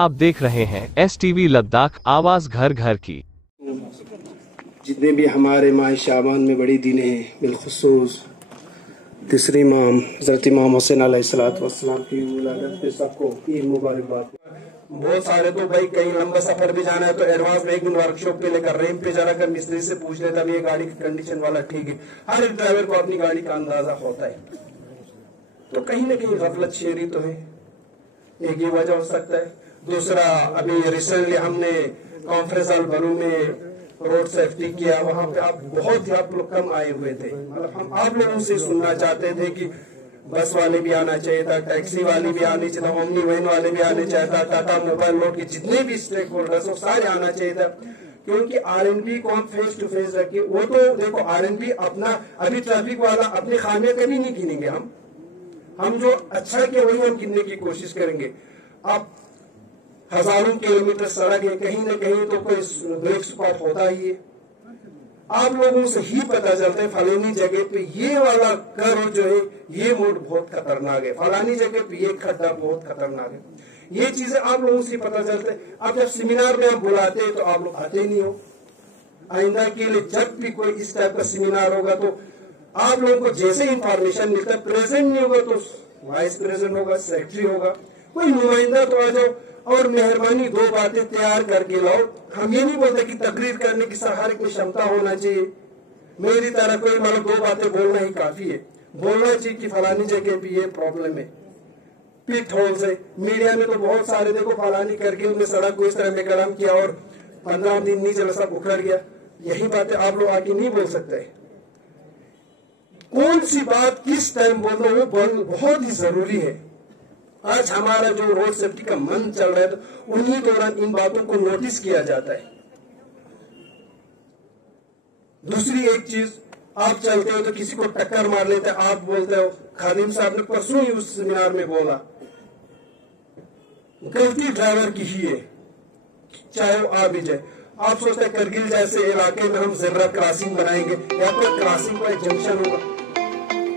आप देख रहे हैं STV लद्दाख, आवाज घर घर की। जितने भी हमारे माह शाबान में बड़ी दिन हैं, बिलखुसूस तीसरी इमाम हज़रत इमाम हुसैन अलैहिस्सलाम की विलादत पे सबको ईद मुबारकबाद। बहुत सारे तो भाई कहीं लंबा सफर भी जाना है तो एडवांस में एक दिन वर्कशॉप पे लेकर रैंप पे जरा कर मिस्त्री से पूछ लेता ये गाड़ी की कंडीशन वाला ठीक है। हर एक ड्राइवर को अपनी गाड़ी का अंदाजा होता है, तो कहीं ना कहीं गफलत शेरी तो है, एक ये वजह हो सकता है। दूसरा, अभी रिसेंटली हमने कॉन्फ्रेंस हॉल बलू में रोड सेफ्टी किया, वहां पे आप लोग कम आए हुए थे। मतलब हम आप लोगों से सुनना चाहते थे कि बस वाले भी आना चाहिए था, टैक्सी वाले भी आने चाहिए था, ओमनी वैन वाले भी आने चाहिए था, टाटा मोबाइल लोड के जितने भी स्टेक होल्डर्स हो सारे आना चाहिए था। क्योंकि RNB को हम फेस टू फेस रखे, वो तो देखो RNB अपना, अभी ट्रैफिक वाला अपने खामियां कभी नहीं गिनेंगे, हम जो अच्छा किया वही हम गिनने की कोशिश करेंगे। अब हजारों किलोमीटर सड़क है, कहीं ना कहीं तो कोई ब्रेक स्पॉट होता ही है। आप लोगों से ही पता चलता है फलानी जगह पे ये वाला कर्व जो है ये मोड़ बहुत खतरनाक है, फलानी जगह पे ये खड्डा बहुत खतरनाक है। ये चीजें आप लोगों से पता चलता है। अब जब सेमिनार में हम बुलाते हैं तो आप लोग आते नहीं हो। आइंदा के लिए जब भी कोई इस टाइप का सेमिनार होगा तो आप लोगों को जैसे इंफॉर्मेशन मिलता है, प्रेजेंट नहीं होगा तो वाइस प्रेसिडेंट होगा, सेक्रेटरी होगा, कोई नुमाइंदा तो आ जाओ और मेहरबानी 2 बातें तैयार करके लाओ। हम ये नहीं बोलते कि तकरीर करने की हर एक में क्षमता होना चाहिए, मेरी तरह कोई मतलब 2 बातें बोलना ही काफी है। बोलना चाहिए कि फलानी जगह भी ये प्रॉब्लम है, पिट होल्स है। मीडिया में तो बहुत सारे देखो फलानी करगिल में सड़क को इस तरह में गरम किया और 15 दिन नहीं चला, सब उखड़ गया। यही बातें आप लोग आके नहीं बोल सकते। कौन सी बात किस टाइम बोलना वो बहुत ही जरूरी है। आज हमारा जो रोड सेफ्टी का मंथ चल रहा है तो उन्हीं दौरान इन बातों को नोटिस किया जाता है। दूसरी एक चीज, आप चलते हो तो किसी को टक्कर मार लेते हैं, आप बोलते हो, खादिम साहब ने परसों ही उस सेमिनार में बोला, गलती ड्राइवर की ही है, चाहे वो आ भी जाए। आप सोचते हैं करगिल जैसे इलाके में हम ज़ेब्रा क्रॉसिंग बनाएंगे या फिर क्रॉसिंग का जंक्शन होगा।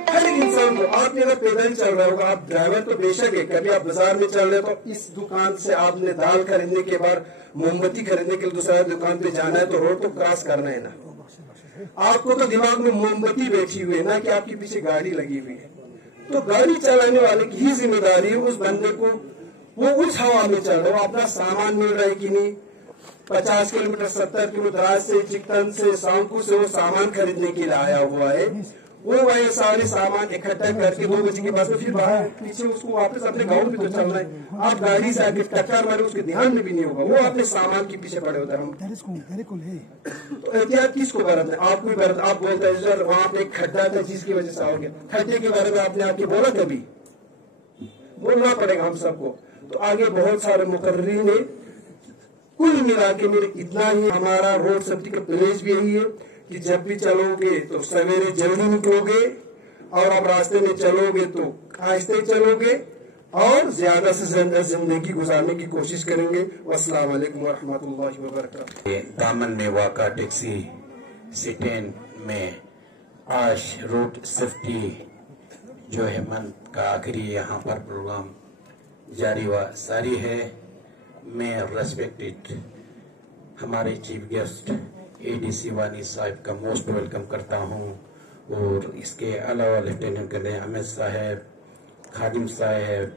हर एक इंसान को, आप मेरा पैदल चल रहा होगा, आप ड्राइवर तो बेशक है, कभी आप बाजार में चल रहे हो तो इस दुकान से आपने दाल खरीदने के बाद मोमबत्ती खरीदने के लिए दूसरा दुकान पे जाना है तो रोड तो क्रॉस करना है ना। आपको तो दिमाग में मोमबत्ती बैठी हुई है ना कि आपके पीछे गाड़ी लगी हुई है। तो गाड़ी चलाने वाले की ही जिम्मेदारी है उस बंदे को, वो उस हवा में चल रहा है, अपना सामान मिल रहा है कि नहीं। 50 किलोमीटर 70 किलोमीटर दराज से, चिकटन से, सांकू से वो सामान खरीदने के लिए आया हुआ है। वो वही सारे सामान इकट्ठा करके 2 बजे के बाद में फिर बाहर पीछे उसको वापस अपने गाँव में तो चलना है। आप गाड़ी से आगे टक्कर मारे उसके ध्यान में भी नहीं होगा, वो अपने सामान के पीछे पड़े होते हैं। तो एहतियात किसको बरतना है? आपको ही बरतना। आप बोलते हैं सर वहां पे एक खड्डा था जिसकी वजह से हो गया, खड्डे के बारे में आपने आके बोला, कभी बोलना पड़ेगा हम सबको। तो आगे बहुत सारे मुकर्रीन है। कुल मिला के मेरे इतना ही, हमारा रोड सेफ्टी का प्लेज भी यही है कि जब भी चलोगे तो सवेरे जल्दी निकलोगे और आप रास्ते में चलोगे तो आहिस्ते चलोगे और ज्यादा से ज्यादा जिंदगी गुजारने की कोशिश करेंगे। अस्सलाम वालेकुम वरहमतुल्लाहि वबरकातुहू। दामन में वाक़ा टैक्सी स्टैंड में आज रोड सेफ्टी जो है मंथ का आखिरी यहाँ पर प्रोग्राम जारी व सारी है। मैं रेस्पेक्टेड हमारे चीफ गेस्ट ADC वानी साहब का मोस्ट वेलकम करता हूं और इसके अलावा लेफ्टिनेंट कर्नल अमित साहब, खादिम साहब,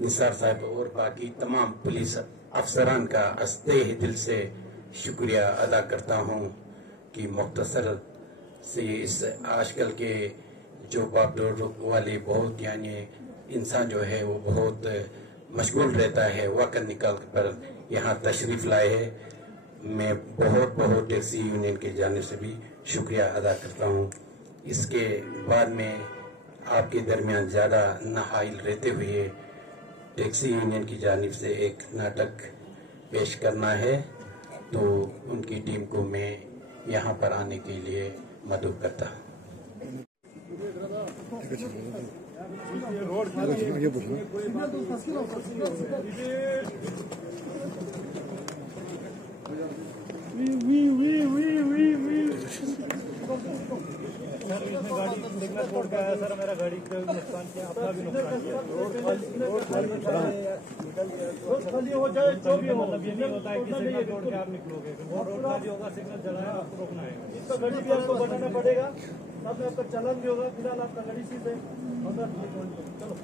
निसार साहब और बाकी तमाम पुलिस अफसरान का अस्ते दिल से शुक्रिया अदा करता हूं कि मुख्तसर से इस आजकल के जो बागडोर वाले बहुत यानी इंसान जो है वो बहुत मशगूल रहता है, वक्त निकाल पर यहाँ तशरीफ लाए है। मैं बहुत टैक्सी यूनियन की जानिब से भी शुक्रिया अदा करता हूँ। इसके बाद में आपके दरमियान ज़्यादा नाहाइल रहते हुए टैक्सी यूनियन की जानिब से एक नाटक पेश करना है, तो उनकी टीम को मैं यहाँ पर आने के लिए मदद करता हूँ। सर इसमें गाड़ी सिग्नल छोड़ के आया सर, मेरा गाड़ी का नुकसान किया, अपना भी नुकसान किया। खाली हो जाए जो भी हो, मतलब ये नहीं होता है कि सिग्नल छोड़ के आप निकलोगे, वो रोड खाली होगा, सिग्नल जलाया आपको रोकना है, इसका गाड़ी भी आपको बनाना पड़ेगा, तब आपका चालान भी होगा। फिलहाल आपका गाड़ी सीधे 15 चलो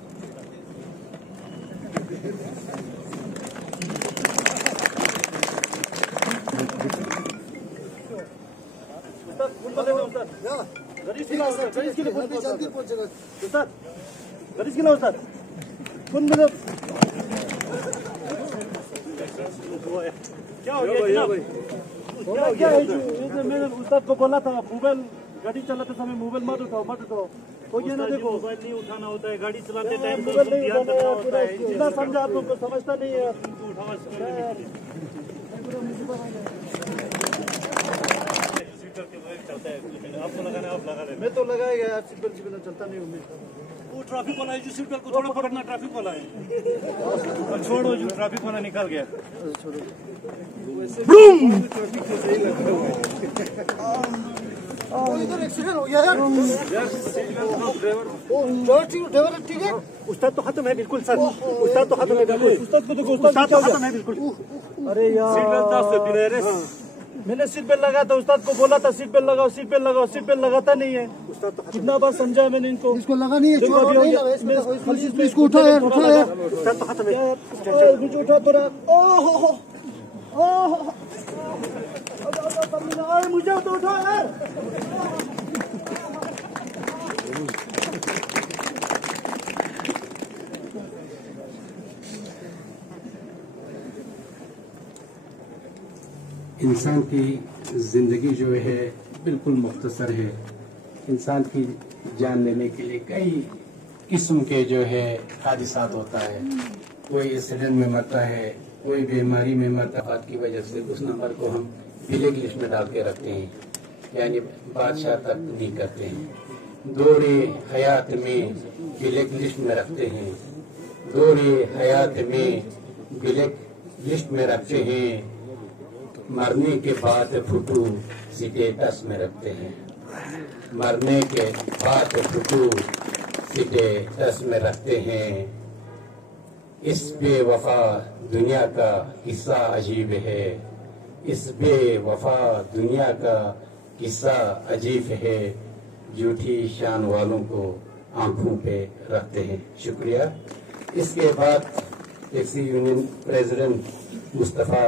गरीज किला उस्ताद, गरीज किला जल्दी पहुंचेगा उस्ताद, गरीज किला उस्ताद कौन मतलब क्या हो गया भाई? क्या है जो मैंने उस्ताद को बोला था मोबाइल गाड़ी चलाते समय मोबाइल मत उठाओ हो गया ना। देखो मोबाइल नहीं उठाना होता है, गाड़ी चलाते टाइम मोबाइल नहीं उठाना होता है, जितना समझा आप लोग को समझता नहीं है। चलता है आपको लगाना है, आप लगा रहे, मैं तो लगाएगा यार, सीट बेल्ट चलता नहीं हूँ मैं। वो ट्रैफिक वाला है जो सीट बेल्ट को थोड़ा पकड़ना, ट्रैफिक वाला है छोड़ो, जो ट्रैफिक वाला निकल गया छोड़ो। इधर एक्सीडेंट हो गया यार, ड्राइवर ठीक है। उस्ताद तो खत्म है बिल्कुल सर, उस्ताद तो खत्म है बिल्कुल, उस्ताद को देखो, उस्ताद तो खत्म है बिल्कुल। अरे यार मैंने सीट बेल्ट लगाया था, उस्ताद को बोला था सीट बेल्ट लगाओ, सीट बेल्ट लगाओ, सीट बेल्ट लगाता नहीं है। उस्ताद तो कितना बार समझाया मैंने इनको, इसको लगा नहीं है, इसको उठा यार, उठा यार, उस्ताद तो खत्म है, मुझे उठा तो रहा, मुझे तो उठा यार। इंसान की ज़िंदगी जो है बिल्कुल मुख्तसर है। इंसान की जान लेने के लिए कई किस्म के जो है हादिसात होता है, कोई एक्सीडेंट में मरता है, कोई बीमारी में मरता है। बात की वजह से उस नंबर को हम ब्लैक लिस्ट में डाल के रखते हैं, यानी बादशाह तक नहीं करते हैं। दौरे हयात में ब्लैक लिस्ट में रखते हैं, दौरे हयात में ब्लैक लिस्ट में रखते हैं। मरने के बाद फुटू स्टेटस में रखते हैं, मरने के बाद फुटू स्टेटस में रखते हैं। इस बेवफा दुनिया का किस्सा अजीब है, इस बेवफा दुनिया का किस्सा अजीब है। झूठी शान वालों को आंखों पे रखते हैं। शुक्रिया। इसके बाद taxi union president Mustafa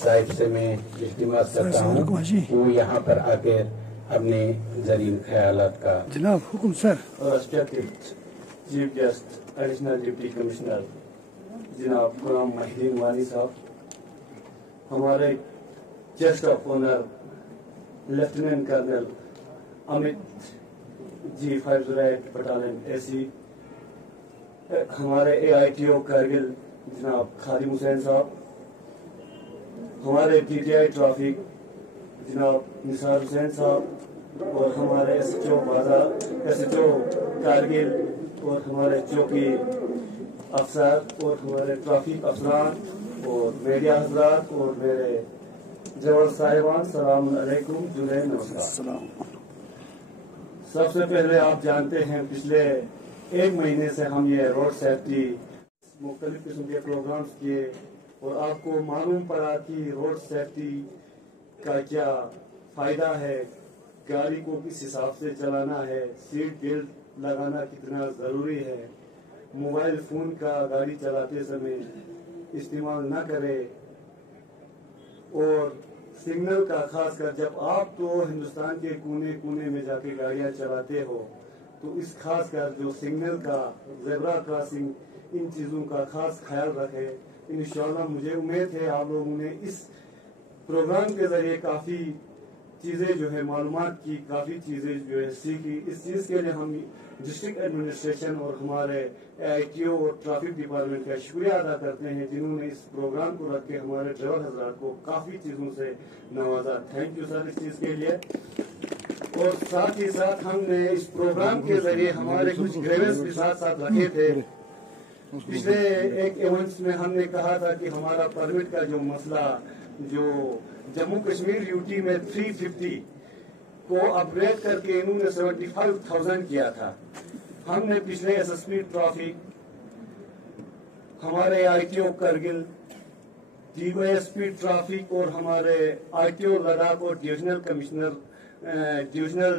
Sahib से मैं इल्तिमास करता हूँ वो यहाँ पर आकर अपने जरीन ख्यालात का। जनाब हुक्म sir. Respected Chief Guest, Additional Deputy Commissioner जनाब गुलाम महिदीन वानी साहब, हमारे guest of honour lieutenant colonel Amit ji 508 battalion ASC, हमारे AITO कारगिल जनाब खादिम हुसैन साहब, हमारे TTI ट्रैफिक जनाब निसार हुसैन साहब, और हमारे SHO बाजार, SHO कारगिल, और हमारे चौकी अफसर, और हमारे ट्रैफिक अफसरान, और मीडिया हजरात, और मेरे जवान साहिबान, सलाम अलैकुम, जुनैद नमस्कार। सबसे पहले आप जानते हैं पिछले एक महीने से हम ये रोड सेफ्टी मुख्तलिफ किस्म के प्रोग्राम्स किए, और आपको मालूम पड़ा कि रोड सेफ्टी का क्या फायदा है, गाड़ी को किस हिसाब से चलाना है, सीट बेल्ट लगाना कितना जरूरी है, मोबाइल फोन का गाड़ी चलाते समय इस्तेमाल न करें, और सिग्नल का खास कर जब आप तो हिंदुस्तान के कोने कोने में जाके गाड़ियां चलाते हो तो इस खास कर जो सिग्नल का ज़ेब्रा क्रॉसिंग, इन चीज़ों का खास ख्याल रखें। इंशाअल्लाह मुझे उम्मीद है आप लोगों ने इस प्रोग्राम के जरिए काफ़ी चीज़ें जो है मालूमात की, काफ़ी चीज़ें जो है सीखी। इस चीज़ के लिए हम डिस्ट्रिक्ट एडमिनिस्ट्रेशन और हमारे AITO और ट्रैफिक डिपार्टमेंट का शुक्रिया अदा करते हैं जिन्होंने इस प्रोग्राम को रख के हमारे ड्राइवर हजरात को काफ़ी चीज़ों से नवाजा। थैंक यू सर इस चीज़ के लिए। और साथ ही साथ हमने इस प्रोग्राम के जरिए हमारे कुछ ग्रेवेंस भी साथ साथ रखे थे। पिछले एक इवेंट्स में हमने कहा था कि हमारा परमिट का जो मसला, जो जम्मू कश्मीर UT में 350 को अपग्रेड करके इन्होंने 75,000 किया था। हमने पिछले SSP ट्रैफिक हमारे आईटीओ करगिल, डीवाईएसपी ट्रैफिक और हमारे आईटीओ लद्दाख और डिविजनल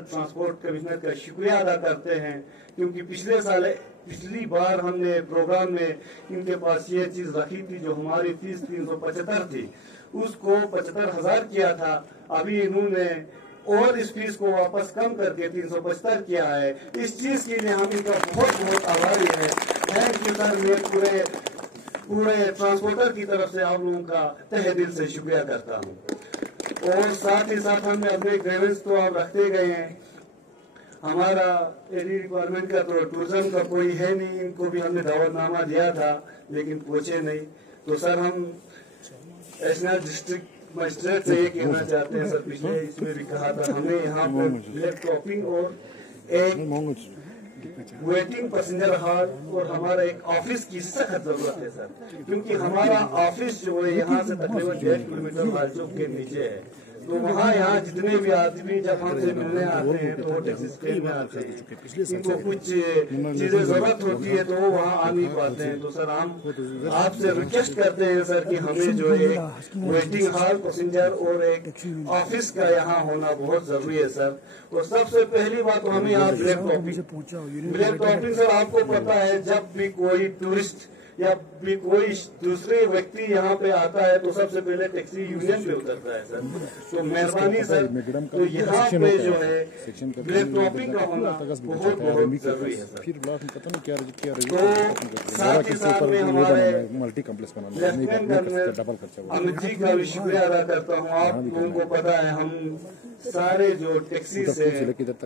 ट्रांसपोर्ट कमिश्नर का शुक्रिया अदा करते हैं, क्योंकि पिछली बार हमने प्रोग्राम में इनके पास ये चीज रखी थी जो हमारी फीस 375 थी, उसको 75,000 किया था। अभी इन्होंने और इस फीस को वापस कम करके 375 किया है। इस चीज के लिए हम इनका बहुत बहुत आभारी है। Thank you sir. मैं पूरे ट्रांसपोर्टर की तरफ से आप लोगों का तहे दिल से शुक्रिया करता हूँ। और साथ ही साथ हमने अपने ग्रेवेंस तो आप रखते गए हैं। हमारा एडी डिपार्टमेंट का तो टूरिज्म का कोई है नहीं, इनको भी हमने दावतनामा दिया था लेकिन पहुंचे नहीं। तो सर हम एडिशनल डिस्ट्रिक्ट मजिस्ट्रेट से ये कहना चाहते हैं, सर पिछले इसमें भी कहा था, हमें यहाँ पर ब्लैक टॉपिंग और एक वेटिंग पैसेंजर हॉल और हमारा एक ऑफिस की सख्त जरूरत है सर, क्योंकि हमारा ऑफिस जो है यहाँ से तकरीबन 1.5 किलोमीटर लाल चौक के नीचे है। तो वहाँ यहाँ जितने भी आदमी जब हमसे मिलने आते हैं तो वो टैक्सी स्टैंड में आते हैं, इनको कुछ चीजें जरूरत होती है तो वो वहाँ आ नहीं पाते हैं। तो सर हम आपसे रिक्वेस्ट करते हैं सर कि हमें जो है वेटिंग हॉल, पैसेंजर और एक ऑफिस का यहाँ होना बहुत जरूरी है सर। और सबसे पहली बात तो हमें यहाँ ब्लैक टॉपिंग सर आपको पता है, जब भी कोई टूरिस्ट या भी कोई दूसरे व्यक्ति यहाँ पे आता है तो सबसे पहले टैक्सी यूनियन पे उतरता है सर। तो मेहरबानी सर, तो यहाँ पे जो है ब्लैक टॉपिंग का होना बहुत बहुत जरूरी है सर। तो साथ ही साथ में हमारे लेफ्टिनेंट कर्नल अमित जी का भी शुक्रिया अदा करता हूँ। आप लोगों को पता है हम सारे जो टैक्सी से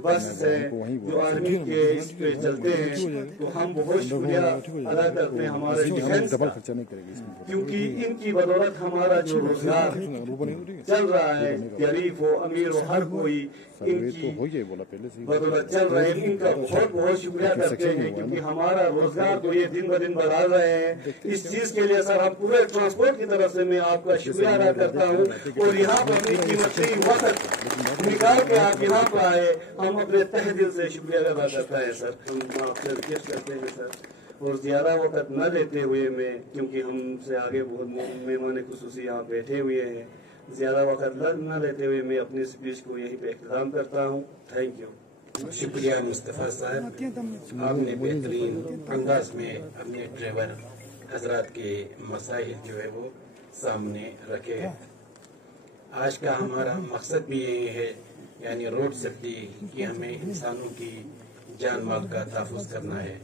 बस से जो आर्मी के इस पे चलते हैं तो हम बहुत शुक्रिया अदा करते हैं हमारे डिफेंस का, क्योंकि इनकी बदौलत हमारा जो रोजगार चल रहा है, गरीब हो अमीर हो हर कोई इनकी बदौलत चल रहा है। इनका बहुत बहुत शुक्रिया करते हैं, क्योंकि हमारा रोजगार तो ये दिन ब दिन बढ़ा रहे हैं। इस चीज के लिए सर हम पूरे ट्रांसपोर्ट की तरफ से मैं आपका शुक्रिया अदा करता हूँ। और यहाँ पर अपनी कीमती वक्त निकाल के आप यहाँ पर आए, हम अपने तहे दिल से शुक्रिया अदा करता है सर। हम आपसे रिक्वेस्ट करते हैं सर, और ज्यादा वक्त न लेते हुए मैं, क्योंकि हमसे आगे बहुत मेहमान खुसूसी यहाँ बैठे हुए हैं, ज्यादा वक्त न लेते हुए मैं अपनी स्पीच को यहीं पे इख्तिताम करता हूँ। Thank you. शुक्रिया मुस्तफ़ा साहब, आपने बेहतरीन अंदाज में अपने ड्राइवर हजरात के मसाइल जो है वो सामने रखे। आज का हमारा मकसद भी यही है, यानी रोड सेफ्टी, कि हमें इंसानों की जान माल का तहफ़्फ़ुज़ करना है।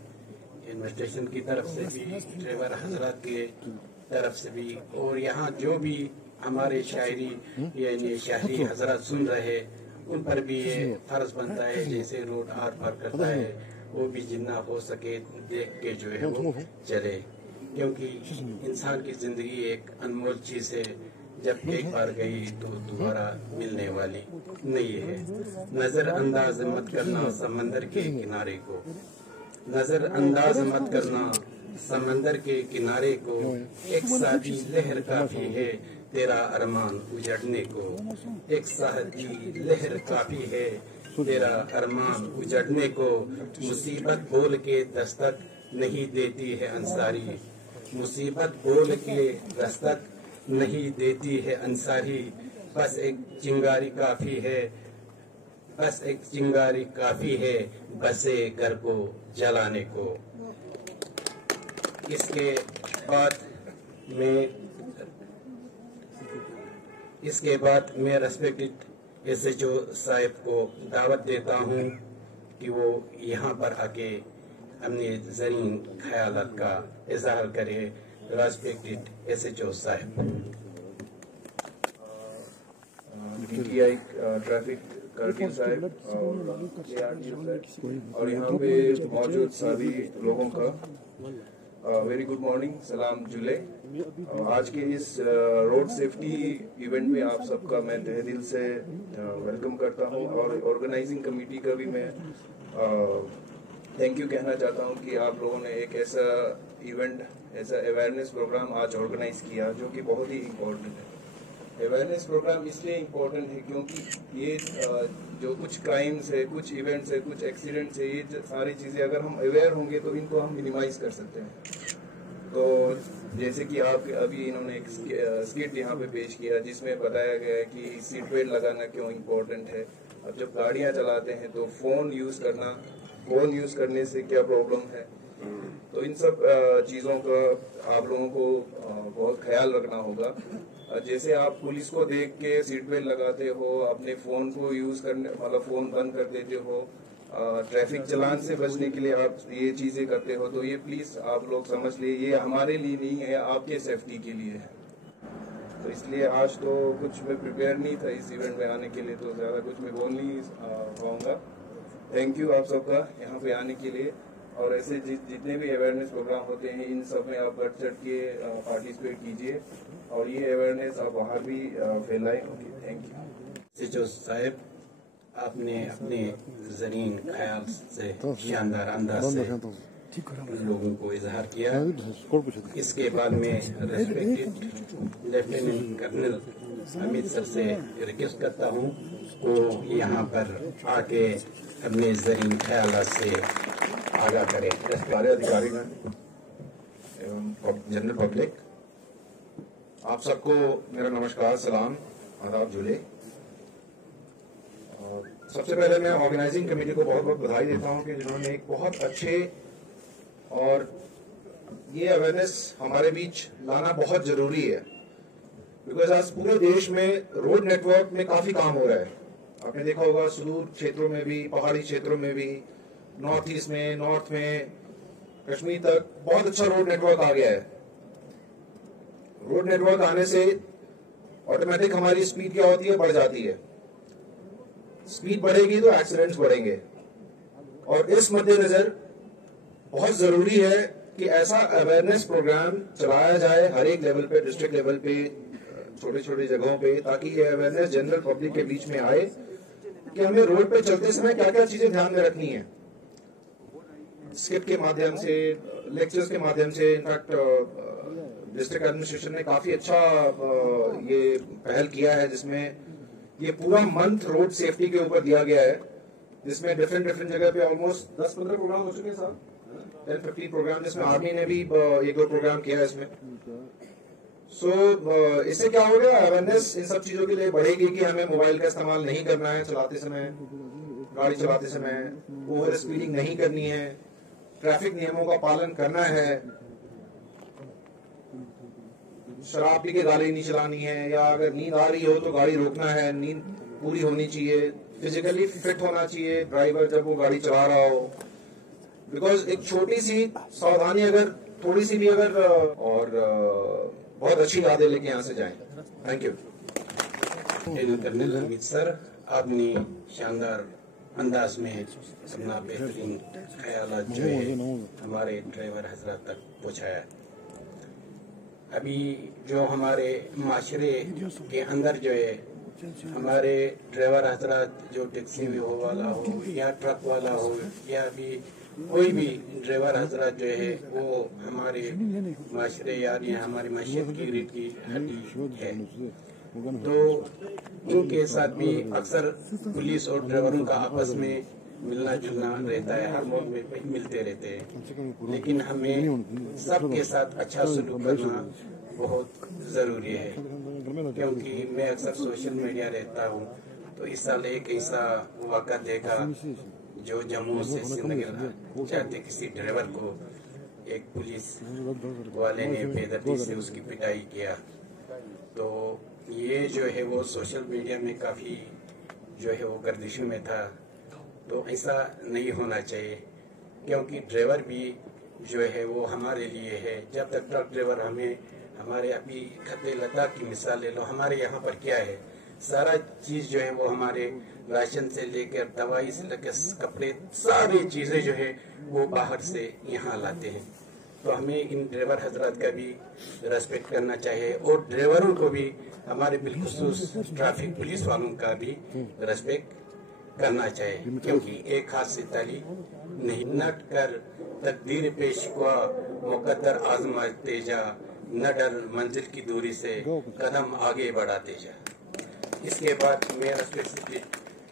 एडमिनिस्ट्रेशन की तरफ से भी, ड्राइवर हजरात के तरफ से भी, और यहाँ जो भी हमारे शायरी यानी शायरी हजरात सुन रहे उन पर भी ये फर्ज बनता है, जैसे रोड आर पार करता है वो भी जितना हो सके देख के जो है वो चले, क्योंकि इंसान की जिंदगी एक अनमोल चीज है, जब एक बार गई तो दोबारा मिलने वाली नहीं है। नजरअंदाज मत करना समंदर के किनारे को, नजरअंदाज मत करना समंदर के किनारे को, एक साथी लहर काफी है तेरा अरमान उजड़ने को, एक साथी लहर काफी है तेरा अरमान उजड़ने को, मुसीबत बोल के दस्तक नहीं देती है अंसारी, मुसीबत बोल के दस्तक नहीं देती है अंसारी, बस एक चिंगारी काफी है, बस एक चिंगारी काफी है बसे घर को जलाने को। इसके बाद मैं रेस्पेक्टेड एसएचओ साहब को दावत देता हूं कि वो यहाँ पर आके अपने ज़रीन ख्यालात का इजहार करे। रेस्पेक्टेड एसएचओ साहब। DTI ट्रैफिक करगिल साहब और यहाँ पे मौजूद सभी लोगों का वेरी गुड मॉर्निंग, सलाम जुले। आज के इस रोड सेफ्टी इवेंट में आप सबका मैं तहे दिल से वेलकम करता हूँ, और ऑर्गेनाइजिंग कमेटी का भी मैं थैंक यू कहना चाहता हूँ कि आप लोगों ने एक ऐसा इवेंट, ऐसा अवेयरनेस प्रोग्राम आज ऑर्गेनाइज किया जो कि बहुत ही इम्पोर्टेंट है। अवेयरनेस प्रोग्राम इसलिए इम्पोर्टेंट है क्योंकि ये जो कुछ क्राइम्स है, कुछ इवेंट्स है, कुछ एक्सीडेंट्स है, ये सारी चीज़ें अगर हम अवेयर होंगे तो इनको हम मिनिमाइज कर सकते हैं। تو جیسے کہ آپ ابھی انہوں نے ایک اسکٹ یہاں پہ پیش کیا جس میں بتایا گیا ہے کہ سیٹ بیلٹ لگانا کیوں امپورٹنٹ ہے. اب جب گاڑیاں چلاتے ہیں تو فون یوز کرنے سے کیا پرابلم ہے. تو ان سب چیزوں کا آپ لوگوں کو بہت خیال رکھنا ہوگا. جیسے آپ پولیس کو دیکھ کے سیٹ بیلٹ لگاتے ہو, اپنے فون کو یوز کرنے مطلب فون بند کر دیتے ہو, ٹریفک چلان سے بچنے کے لیے آپ یہ چیزیں کرتے ہو, تو یہ پلیز آپ لوگ سمجھ لیں یہ ہمارے لیے نہیں ہے, آپ کے سیفٹی کے لیے ہے. تو اس لیے آج تو کچھ میں پریپیئر نہیں تھا اس ایونٹ میں آنے کے لیے, تو زیادہ کچھ میں بول نہیں پاؤں گا. تھینک یو آپ سب کا یہاں پہ آنے کے لیے. اور ایسے جتنے بھی اویئرنیس پروگرام ہوتے ہیں ان سب میں آپ بڑھ چڑھ کے پارٹیسپیٹ کیجیے اور یہ اویئرنیس آپ باہر بھی پھیلائیں. Thank you. سچو صاحب, آپ نے اپنے زرین خیال سے شاندار انداز سے لوگوں کو اظہار کیا. اس کے بعد میں ریسپیکٹڈ لیفٹیننٹ کرنل امیت سر سے ریکویسٹ کرتا ہوں وہ یہاں پر آ کے اپنے زرین خیالات سے آگاہ کرے. سارے ادھیکاری جنرل پبلک, آپ سب کو میرا نمسکار, سلام, آداب, جھولے. سب سے پہلے میں آرگنائزنگ کمیٹی کو بہت بہت بدھائی دیتا ہوں کہ جنہوں نے ایک بہت اچھے اور یہ اویئرنیس ہمارے بیچ لانا بہت ضروری ہے, بیکاز آج پورے دیش میں روڈ نیٹ ورک میں کافی کام ہو رہا ہے. آپ نے دیکھا ہوگا سدور چھیتروں میں بھی, پہاڑی چھیتروں میں بھی, نارتھ ایسٹ میں, نارتھ میں, کشمیر تک بہت اچھا روڈ نیٹ ورک آ گیا ہے. روڈ نیٹ ورک آنے سے آٹومیٹک ہماری اسپیڈ کیا ہوتی ہے, بڑھ جاتی ہے. اسپیڈ بڑھے گی تو ایکسیڈنٹس بڑھیں گے, اور اس مد نظر بہت ضروری ہے کہ ایسا اویئرنیس پروگرام چلایا جائے ہر ایک لیول پہ, ڈسٹرکٹ لیول پہ, چھوٹی چھوٹی جگہوں پہ, تاکہ یہ اویئرنیس جنرل پبلک کے بیچ میں آئے کہ ہمیں روڈ پہ چلتے سمے کیا کیا چیزیں دھیان میں رکھنی ہیں. اسکپ کے مادھیم سے, لیکچرز کے مادھیم سے, انفیکٹ ڈسٹرکٹ ایڈمنسٹریشن نے کافی اچھا یہ پہل کیا ہے جس میں یہ پورا منتھ روڈ سیفٹی کے اوپر دیا گیا ہے, جس میں ڈفرینٹ جگہ پہ آلموسٹ 10-15 پروگرام ہو چکے ہیں صاحب, 10-15 پروگرام, جس میں آرمی نے بھی ایک دو پروگرام کیا ہے اس میں. سو اس سے کیا ہوگا, اویئرنیس ان سب چیزوں کے لیے بڑھے گی کہ ہمیں موبائل کا استعمال نہیں کرنا ہے چلاتے سمے, گاڑی چلاتے سمے اوور اسپیڈنگ نہیں کرنی ہے, ٹریفک نیموں کا پالن کرنا ہے, شراب پی کے گاڑی نہیں چلانی ہے, یا اگر نیند آ رہی ہو تو گاڑی روکنا ہے, نیند پوری ہونی چاہیے, فزیکلی فٹ ہونا چاہیے ڈرائیور جب وہ گاڑی چلا رہا ہو. بیکاز ایک چھوٹی سی ساودھانی اگر تھوڑی سی بھی اگر, اور بہت اچھی یادیں لے کے یہاں سے جائیں. Thank you. کرنل امیت سر, آپ نے شاندار انداز میں اپنا بہترین خیالات جو ہے ہمارے ڈرائیور حضرات تک پہنچایا. ابھی جو ہمارے معاشرے کے اندر جو ہے ہمارے ڈرائیور حضرات, جو ٹیکسی والا ہو یا ٹرک والا ہو یا بھی کوئی بھی ڈرائیور حضرات جو ہے وہ ہمارے معاشرے یعنی ہماری معیشت کی ریڑھ کی ہڈی ہے. تو ان کے ساتھ بھی اکثر پولیس اور ڈرائیوروں کا آپس میں ملنا جلنا رہتا ہے, ہر موقع میں ملتے رہتے ہیں, لیکن ہمیں سب کے ساتھ اچھا سلوک کرنا بہت ضروری ہے. کیونکہ میں اکثر سوشل میڈیا رہتا ہوں, تو اس سال ایک ایسا واقعہ دیکھا جو جموں سے سری نگر جاتے کسی ڈرائیور کو ایک پولیس والے نے بے دردی سے اس کی پٹائی کیا. تو یہ جو ہے وہ سوشل میڈیا میں کافی جو ہے وہ گردشوں میں تھا. تو ایسا نہیں ہونا چاہیے, کیونکہ ڈرائیور بھی جو ہے وہ ہمارے لیے ہے. جب تک ٹرک ڈرائیور ہمیں ہمارے ابھی خطے لداخ کی مثال لے لو, ہمارے یہاں پر کیا ہے, سارا چیز جو ہے وہ ہمارے راشن سے لے کر دوائی سے لے کر کپڑے, ساری چیزیں جو ہے وہ باہر سے یہاں لاتے ہیں. تو ہمیں ان ڈرائیور حضرات کا بھی ریسپیکٹ کرنا چاہیے, اور ڈرائیوروں کو بھی ہمارے بالخصوص ٹریفک پولیس والوں کا بھی ریسپیکٹ کرنا چاہیے. کیونکہ ایک ہاتھ سے تالی نہیں, نٹ کر تقدیر پیش ہوا مقدر آزماتے جا, نہ ڈر منزل کی دوری سے قدم آگے بڑھاتے جا. اس کے بعد میں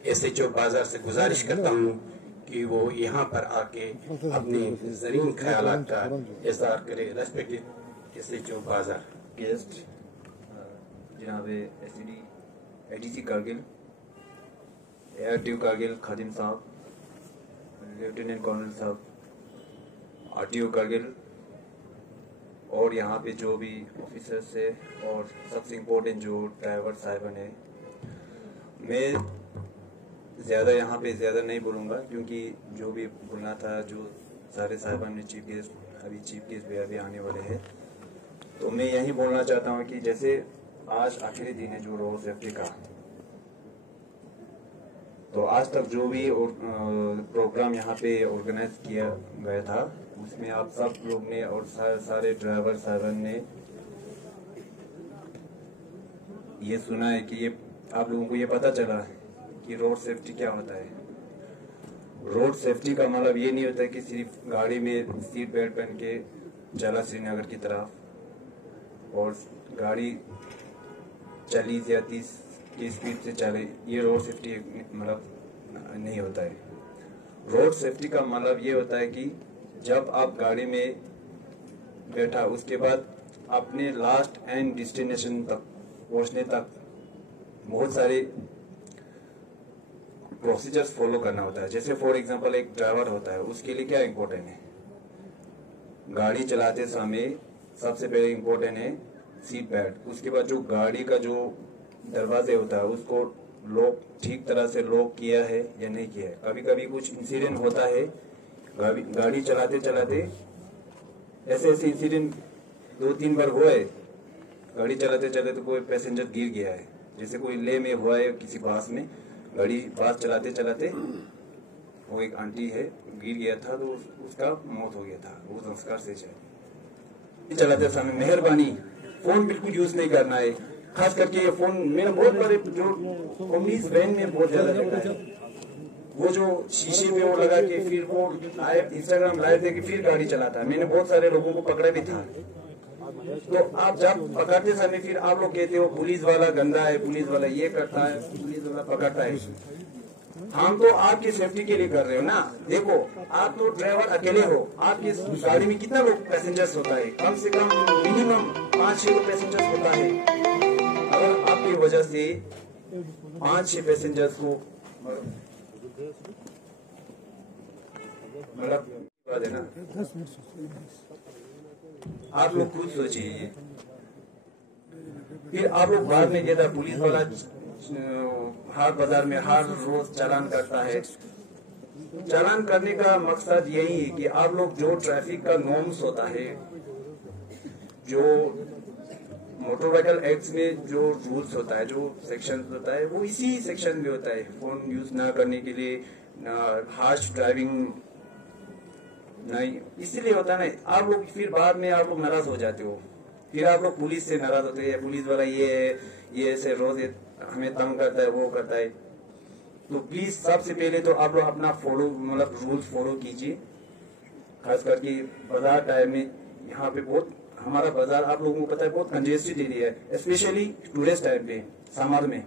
ایس ایچ او بازار سے گزارش کرتا ہوں कि वो यहाँ पर आके अपने ज़रीन ख्यालात का इज़हार करे। रेस्पेक्टेड एसएचओ बाजार, गेस्ट जनाब एडीसी कारगिल, एयरटीयू कारगिल खादिम साहब, लेफ्टिनेंट कर्नल साहब, आरटीओ कारगिल, और यहाँ पे जो भी ऑफिसर्स है, और सबसे इम्पोर्टेंट जो ड्राइवर साहिबान है। मैं ज़्यादा यहाँ पे ज़्यादा नहीं बोलूँगा, क्योंकि जो भी बोलना था, जो सारे साहिबान ने चीफ गेस्ट भी अभी आने वाले हैं, तो मैं यही बोलना चाहता हूँ कि जैसे आज आखिरी दिन है जो रोड सेफ्टी का, तो आज तक जो भी प्रोग्राम यहाँ पे ऑर्गेनाइज किया गया था, उसमें आप सब लोग ने और सारे ड्राइवर साहिबान ने ये सुना है कि ये आप लोगों को ये पता चला है कि रोड सेफ्टी क्या होता है। रोड सेफ्टी का मतलब ये नहीं होता है कि सिर्फ गाड़ी में सीट बेल्ट पहन के चला श्रीनगर की तरफ, और गाड़ी 40 या 30 की स्पीड से चले, ये रोड सेफ्टी मतलब नहीं होता है। रोड सेफ्टी का मतलब ये होता है कि जब आप गाड़ी में बैठा, उसके बाद अपने लास्ट एंड डेस्टिनेशन तक पहुंचने तक बहुत सारे प्रोसीजर्स फॉलो करना होता है। जैसे फॉर एग्जांपल एक ड्राइवर होता है, उसके लिए क्या इम्पोर्टेंट है? गाड़ी चलाते समय सबसे पहले इम्पोर्टेंट है सीट बेल्ट। उसके बाद जो गाड़ी का जो दरवाजे होता है, उसको लॉक ठीक तरह से लॉक किया है या नहीं किया है। कभी कभी कुछ इंसिडेंट होता है, गाड़ी चलाते चलाते ऐसे इंसिडेंट 2-3 बार हुआ है। गाड़ी चलाते चलाते कोई पैसेंजर गिर गया है, जैसे कोई ले में हुआ है किसी बस में, बस चलाते चलाते वो एक आंटी है गिर गया था, तो उसका मौत हो गया था, वो संस्कार से चलाते समय मेहरबानी फोन बिल्कुल यूज नहीं करना है। खास करके ये फोन मेरा बहुत बड़े जो कॉम्बीज वैन में बहुत ज्यादा लगा है, वो जो शीशे पे वो लगा के फिर वो इंस्टाग्राम लाइव दे के फिर गाड़ी चलाता है। मैंने बहुत सारे लोगों को पकड़ा भी था। तो आप जब पकड़ते समय फिर आप लोग कहते हो पुलिस वाला गंदा है, पुलिस वाला ये करता है, पुलिस वाला पकड़ता है। हम तो आपकी सेफ्टी के लिए कर रहे हो ना। देखो आप तो ड्राइवर अकेले हो, आपकी गाड़ी में कितना लोग पैसेंजर्स होता है? कम से कम मिनिमम 5-6 पैसेंजर्स होता है। अगर आपकी वजह से 5-6 पैसेंजर्स को मतलब आप लोग खुद सोचिए। फिर आप लोग बाद में कहता पुलिस वाला हर बाजार में हर रोज चालान करता है। चालान करने का मकसद यही है कि आप लोग जो ट्रैफिक का नॉर्म्स होता है, जो मोटर व्हीकल एक्ट में जो रूल्स होता है, जो सेक्शन होता है, वो इसी सेक्शन में होता है। फोन यूज ना करने के लिए, हार्श ड्राइविंग नहीं, इसीलिए होता है ना। आप लोग फिर बाद में आप लोग नाराज हो जाते हो, फिर आप लोग पुलिस से नाराज होते हैं, पुलिस वाला ये ऐसे रोज हमें तंग करता है, वो करता है। तो प्लीज सबसे पहले तो आप लोग अपना मतलब रूल्स फॉलो कीजिए। खास करके बाजार टाइम में यहाँ पे बहुत हमारा बाजार आप लोगों को पता है बहुत कंजेस्टेड एरिया है, स्पेशली टूरिस्ट टाइम पे समर में।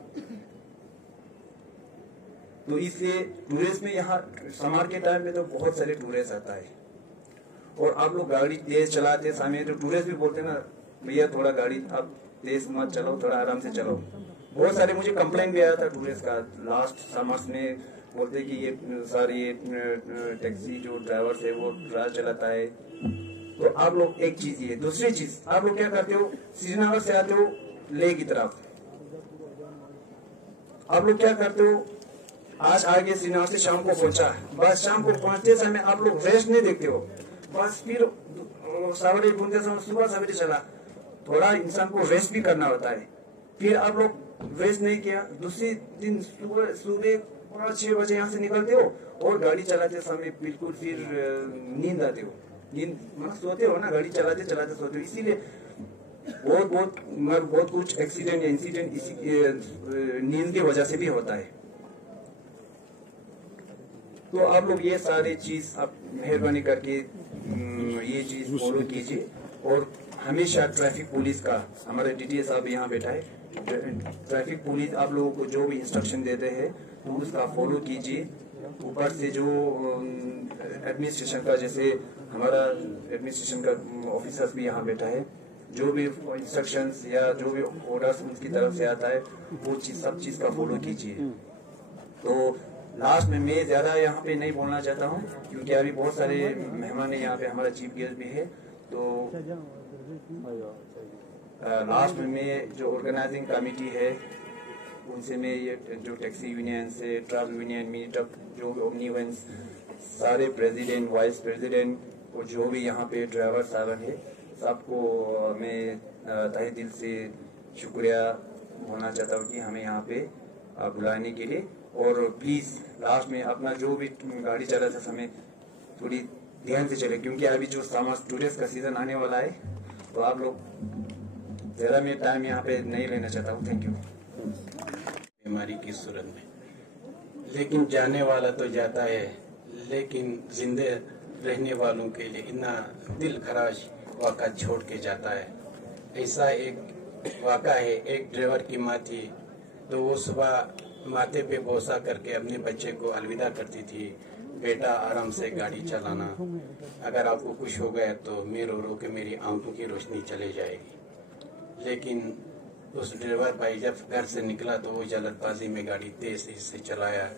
तो इसलिए टूरिस्ट में यहाँ समर के टाइम में तो बहुत सारे टूरिस्ट आता है, और आप लोग गाड़ी तेज चलाते समय तो टूरिस्ट भी बोलते हैं ना, भैया थोड़ा गाड़ी आप तेज मत चलाओ, थोड़ा आराम से चलाओ। बहुत सारे मुझे कंप्लेन भी आया था टूरिस्ट का लास्ट समर्स में, बोलते कि ये टैक्सी जो ड्राइवर है वो ड्राइव चलाता है। तो आप लोग एक चीज ये, दूसरी चीज आप लोग क्या करते हो, श्रीनगर से आते हो लेह की तरफ, आप लोग क्या करते हो, आज आगे श्रीनगर से शाम को पहुंचा, बस शाम को पहुंचते समय आप लोग रेस्ट नहीं देखते हो, बस फिर सवारी घूमते समय सुबह सवेरे चला, थोड़ा इंसान को रेस्ट भी करना होता है। फिर आप लोग रेस्ट नहीं किया, दूसरे दिन सुबह 5-6 बजे यहाँ से निकलते हो, और गाड़ी चलाते समय बिल्कुल फिर नींद आते हो, नींद मतलब सोते हो ना, गाड़ी चलाते चलाते सोते हो। इसीलिए बहुत कुछ एक्सीडेंट या इंसिडेंट इसी नींद की वजह से भी होता है। तो आप लोग ये सारी चीज आप मेहरबानी करके ये चीज फॉलो कीजिए, और हमेशा ट्रैफिक पुलिस का, हमारे डीटीएस साहब यहाँ बैठा है, ट्रैफिक पुलिस आप लोगों को जो भी इंस्ट्रक्शन देते हैं तो उसका फॉलो कीजिए। ऊपर से जो एडमिनिस्ट्रेशन का, जैसे हमारा एडमिनिस्ट्रेशन का ऑफिसर्स भी यहाँ बैठा है, जो भी इंस्ट्रक्शंस या जो भी ऑर्डर्स उनकी तरफ से आता है वो सब चीज़ का फॉलो कीजिए। तो लास्ट में मैं ज़्यादा यहाँ पे नहीं बोलना चाहता हूँ क्योंकि अभी बहुत सारे मेहमान यहाँ पे, हमारा चीफ गेस्ट भी है। तो लास्ट में मैं जो ऑर्गेनाइजिंग कमेटी है उनसे मैं ये जो टैक्सी यूनियन से, ट्रैवल यूनियन, मीटअप, जो भी ओमनीवेंस, सारे प्रेसिडेंट, वाइस प्रेसिडेंट और जो भी यहाँ पे ड्राइवर साहब है, सबको मैं तहे दिल से शुक्रिया होना चाहता हूँ कि हमें यहाँ पे बुलाने के लिए। और प्लीज़ लास्ट में अपना जो भी गाड़ी चलाते समय थोड़ी ध्यान से चले क्योंकि अभी जो समर टूरिस्ट का सीज़न आने वाला है, तो आप लोग ज़्यादा मैं टाइम यहाँ पे नहीं लेना चाहता हूँ। Thank you. बीमारी की सूरत में, लेकिन जाने वाला तो जाता है, लेकिन जिंदे रहने वालों के लिए इतना दिल खराश वाक़ा छोड़ के जाता है। ऐसा एक वाक़ा है, एक ड्राइवर की माँ थी, तो वो सुबह माथे पे बोसा करके अपने बच्चे को अलविदा करती थी, बेटा आराम से गाड़ी चलाना, अगर आपको कुछ हो गया तो मैं रो रो के मेरी आंखों की रोशनी चले जाएगी। लेकिन उस ड्राइवर भाई जब घर से निकला तो वो जल्दबाजी में गाड़ी तेज से चलाया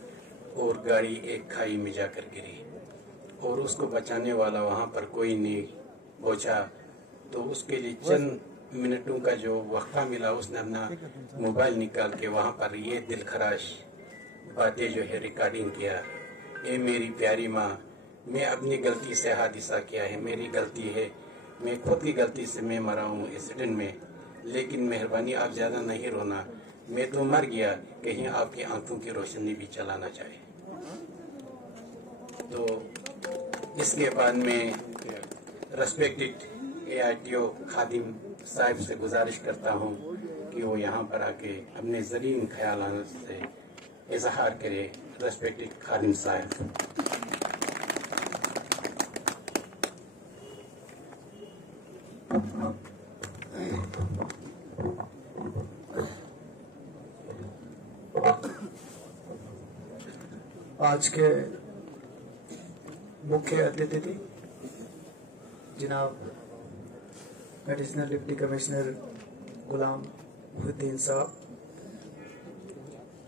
और गाड़ी एक खाई में जाकर गिरी और उसको बचाने वाला वहाँ पर कोई नहीं पहुँचा। तो उसके लिए चंद मिनटों का जो वक्फा मिला, उसने अपना मोबाइल निकाल के वहाँ पर ये दिल खराश बातें जो है रिकॉर्डिंग किया। ए मेरी प्यारी माँ, मैं अपनी गलती से हादसा किया है, मेरी गलती है, मैं खुद की गलती से मैं मरा हूँ एक्सीडेंट में, लेकिन मेहरबानी आप ज़्यादा नहीं रोना, मैं तो मर गया, कहीं आपकी आंखों की रोशनी भी चलाना चाहे। तो इसके बाद में रेस्पेक्टेड ARTO खादिम साहिब से गुजारिश करता हूँ कि वो यहाँ पर आके अपने ज़रीन ख्यालात से इजहार करे। रेस्पेक्टेड खादिम साहिब। आज के मुख्य अतिथि थी जनाब additional deputy commissioner Ghulam Mohiuddin साहब,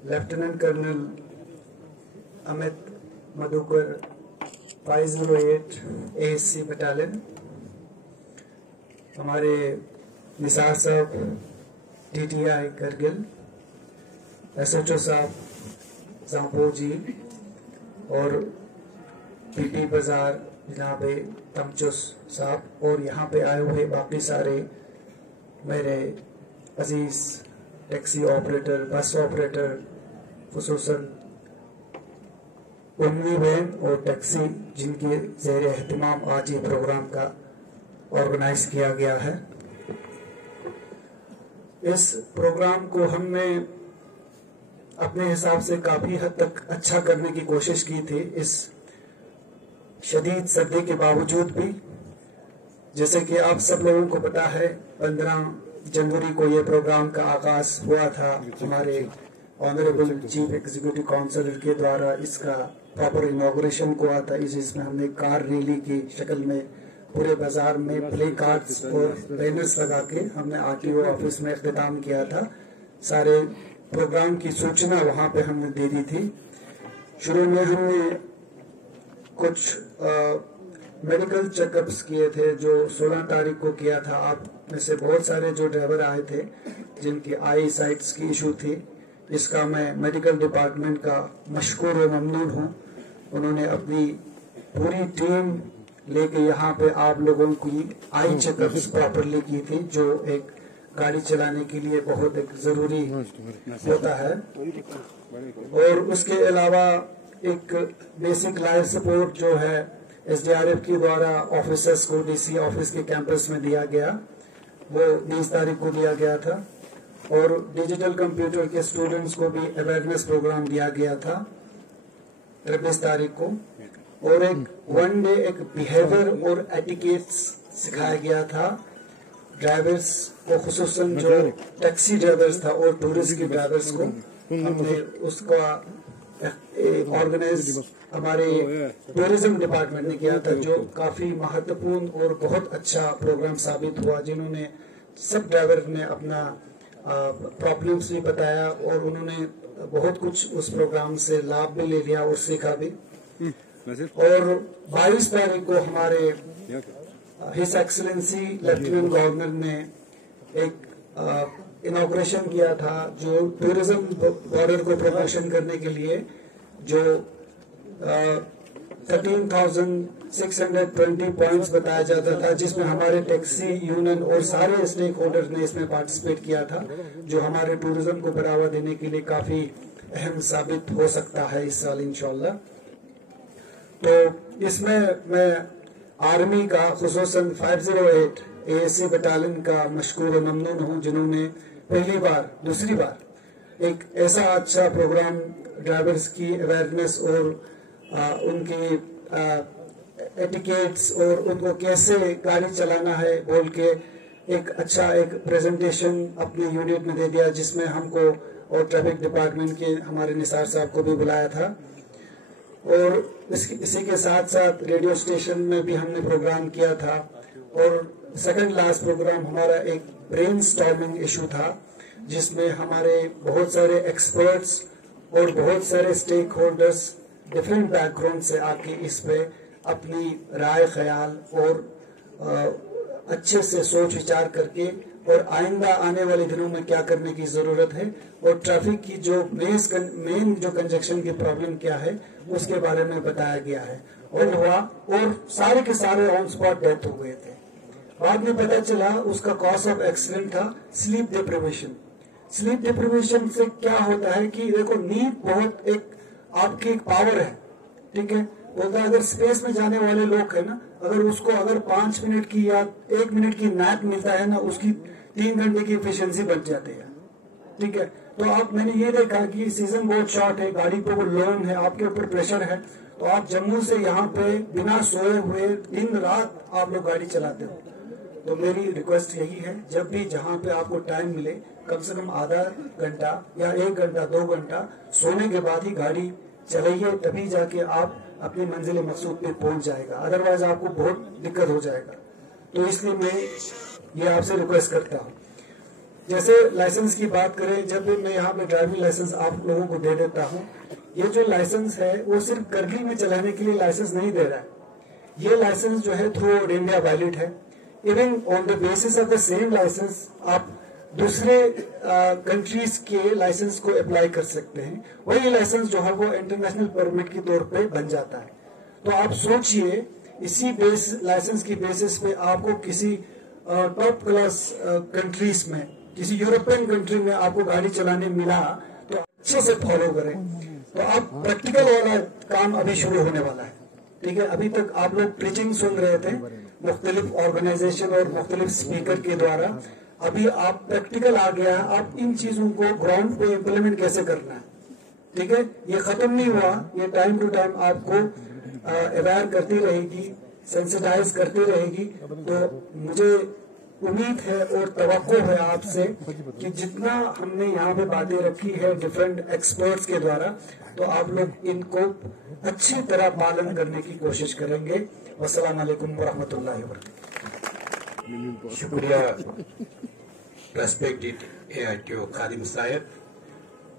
lieutenant colonel Amit Madhukar 508 ASC battalion, हमारे निसार साहब TTI करगिल, SHO साहब जाम्पो जी और PT बाजार जनाब तमचुस साहब, और यहाँ पे आए हुए बाकी सारे मेरे अजीज टैक्सी ऑपरेटर, बस ऑपरेटर, खुसूसन उम्मी वैन और टैक्सी जिनके ज़ेर एहतमाम आज ये प्रोग्राम का ऑर्गेनाइज किया गया है। इस प्रोग्राम को हमने अपने हिसाब से काफ़ी हद तक अच्छा करने की कोशिश की थी, इस शदीद सर्दी के बावजूद भी। जैसे कि आप सब लोगों को पता है, 15 जनवरी को ये प्रोग्राम का आगाज हुआ था हमारे ऑनरेबल चीफ एग्जीक्यूटिव काउंसिलर के द्वारा। इसका प्रॉपर इनॉग्रेशन हुआ था, जिसमें हमने कार रैली की शक्ल में पूरे बाजार में प्ले कार्ड्स और बैनर्स लगा के हमने RTO ऑफिस में इख्तिताम किया था। सारे प्रोग्राम की सूचना वहां पे हमने दे दी थी। शुरू में हमने कुछ मेडिकल चेकअप्स किए थे जो 16 तारीख को किया था। आप में से बहुत सारे जो ड्राइवर आए थे जिनकी आई साइट्स की इशू थी, इसका मैं मेडिकल डिपार्टमेंट का मशकूर व ममनून हूँ। उन्होंने अपनी पूरी टीम लेके यहाँ पे आप लोगों की आई चेकअप्स प्रॉपरली की थी, जो एक गाड़ी चलाने के लिए बहुत एक जरूरी होता है। और उसके अलावा एक बेसिक लाइफ सपोर्ट जो है SDRF के द्वारा ऑफिसर्स को DC ऑफिस के कैंपस में दिया गया, वो 20 तारीख को दिया गया था। और डिजिटल कंप्यूटर के स्टूडेंट्स को भी अवेयरनेस प्रोग्राम दिया गया था 23 तारीख को। और एक 1 डे एक बिहेवियर और एटिकेट्स सिखाया गया था ड्राइवर्स को, खुसूसन जो टैक्सी ड्राइवर्स था और टूरिस्ट के ड्राइवर्स को। हमने उसका ऑर्गेनाइज हमारे टूरिज्म डिपार्टमेंट ने किया था, जो काफी महत्वपूर्ण और बहुत अच्छा प्रोग्राम साबित हुआ, जिन्होंने सब ड्राइवर ने अपना प्रॉब्लम्स भी बताया और उन्होंने बहुत कुछ उस प्रोग्राम से लाभ भी ले लिया और सीखा भी। और 22 तारीख को हमारे हिज एक्सलेंसी लेफ्टिनेंट गवर्नर ने एक इनॉग्रेशन किया था, जो टूरिज्म बॉर्डर को प्रमोशन करने के लिए जो 13,620 पॉइंट्स बताया जाता था, जिसमें हमारे टैक्सी यूनियन और सारे स्टेक होल्डर ने इसमें पार्टिसिपेट किया था, जो हमारे टूरिज्म को बढ़ावा देने के लिए काफी अहम साबित हो सकता है इस साल इंशाल्लाह। तो इसमें मैं आर्मी का खुसूसन 508 ASA बटालियन का मशकूर और ममनून हूँ, जिन्होंने पहली बार दूसरी बार एक ऐसा अच्छा प्रोग्राम ड्राइवर्स की अवेयरनेस और उनके एटिकेट्स और उनको कैसे गाड़ी चलाना है बोल के एक अच्छा एक प्रेजेंटेशन अपने यूनिट में दे दिया, जिसमें हमको और ट्रैफिक डिपार्टमेंट के हमारे निसार साहब को भी बुलाया था। और इसी के साथ साथ रेडियो स्टेशन में भी हमने प्रोग्राम किया था। और सेकंड लास्ट प्रोग्राम हमारा एक ब्रेन स्टॉर्मिंग इशू था, जिसमें हमारे बहुत सारे एक्सपर्ट्स और बहुत सारे स्टेक होल्डर्स डिफरेंट बैकग्राउंड से आके इस पे अपनी राय ख्याल और अच्छे से सोच विचार करके और आइंदा आने वाले दिनों में क्या करने की जरूरत है और ट्रैफिक की जो मेन जो कंजक्शन की प्रॉब्लम क्या है उसके बारे में बताया गया है। और हुआ और सारे के सारे ऑन स्पॉट डेथ हो गए थे। बाद में पता चला उसका कॉज ऑफ एक्सीडेंट था स्लीप डिप्रिवेशन। स्लीप डिप्रिवेशन से क्या होता है कि देखो, नींद बहुत एक आपकी एक पावर है, ठीक है। बोलता है अगर स्पेस में जाने वाले लोग है ना, अगर उसको अगर 5 मिनट की या 1 मिनट की नैप मिलता है ना, उसकी 3 घंटे की एफिशिएंसी बच जाती है, ठीक है। तो आप मैंने ये देखा कि सीजन बहुत शॉर्ट है, गाड़ी पे वो लोन है, आपके ऊपर प्रेशर है, तो आप जम्मू से यहाँ पे बिना सोए हुए दिन रात आप लोग गाड़ी चलाते हो। तो मेरी रिक्वेस्ट यही है, जब भी जहाँ पे आपको टाइम मिले कम से कम आधा घंटा या 1 घंटा 2 घंटा सोने के बाद ही गाड़ी चलाइए, तभी जाके आप अपनी मंजिल मकसूद पे पहुंच जाएगा, अदरवाइज आपको बहुत दिक्कत हो जाएगा। तो इसलिए मैं ये आपसे रिक्वेस्ट करता हूँ। जैसे लाइसेंस की बात करें, जब भी मैं यहाँ पे ड्राइविंग लाइसेंस आप लोगों को दे देता हूँ, ये जो लाइसेंस है वो सिर्फ करगिल में चलाने के लिए लाइसेंस नहीं दे रहा है। ये लाइसेंस जो है थ्रू आउट इंडिया वैलिड है। Even on the basis of the same licence आप दूसरे कंट्रीज के लाइसेंस को अप्लाई कर सकते हैं। वही लाइसेंस जो है वो इंटरनेशनल परमिट के तौर पे बन जाता है। तो आप सोचिए, इसी लाइसेंस की बेसिस पे आपको किसी टॉप क्लास कंट्रीज में, किसी यूरोपियन कंट्री में आपको गाड़ी चलाने मिला, तो अच्छे से फॉलो करें। तो आप प्रैक्टिकल वाला काम अभी शुरू होने वाला है, ठीक है। अभी तक आप लोग प्रीचिंग सुन रहे थे मुख्तलिफ ऑर्गेनाइजेशन और मुख्तलिफ स्पीकर के द्वारा, अभी आप प्रैक्टिकल आ गया, आप इन चीजों को ग्राउंड पे इम्प्लीमेंट कैसे करना है, ठीक है। ये खत्म नहीं हुआ, ये टाइम टू टाइम आपको अवेयर करती रहेगी, सेंसिटाइज करती रहेगी। तो मुझे उम्मीद है और तवक्को है आपसे कि जितना हमने यहाँ पे बातें रखी है डिफरेंट एक्सपर्ट्स के द्वारा, तो आप लोग इनको अच्छी तरह पालन करने की कोशिश करेंगे। वस्सलाम वालेकुम वरहमतुल्लाहि वबरकातुहू। शुक्रिया रेस्पेक्टेड ARTO खादिम साहब,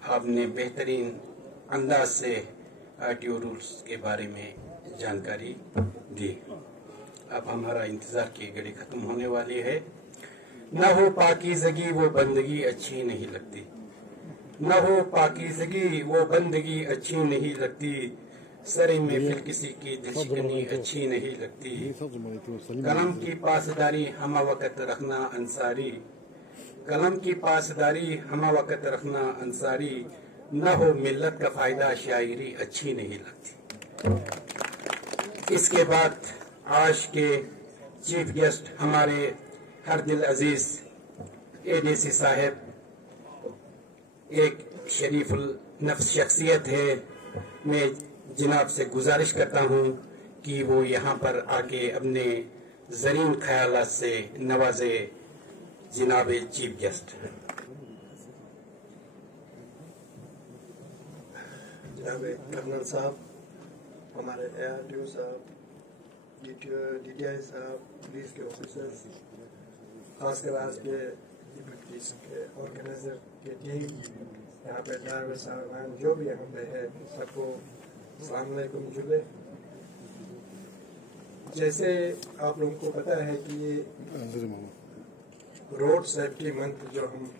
आपने बेहतरीन अंदाज से RTO रूल्स के बारे में जानकारी दी। अब हमारा इंतजार की घड़ी खत्म होने वाली है। न हो पाकीज़गी वो बंदगी अच्छी नहीं लगती, न हो पाकीज़गी वो बंदगी अच्छी नहीं लगती, सरे महफिल किसी की दिलशिकनी अच्छी नहीं लगती, कलम की पासदारी हमा वक्त रखना अंसारी, कलम की पासदारी हमा वक्त रखना अंसारी, न हो मिल्लत का फायदा शायरी अच्छी नहीं लगती। इसके बाद आज के चीफ गेस्ट हमारे हर दिल अजीज ADC साहब एक शरीफुल नफ्स शख्सियत है। मैं जनाब से गुजारिश करता हूं कि वो यहाँ पर आके अपने ज़रीन ख्यालात से नवाजे जनाब चीफ गेस्ट। जनाब कर्नल साहब, हमारे ARTO साहब, DTI साहब, पुलिस के ऑफिसर्स, खासकर आज के इवेंट के ऑर्गेनाइजर की टीम, यहाँ पे ड्राइवर साहब जो भी यहाँ पे है, सबको अस्सलाम वालेकुम जुले। जैसे आप लोगों को पता है कि ये रोड सेफ्टी मंथ जो हम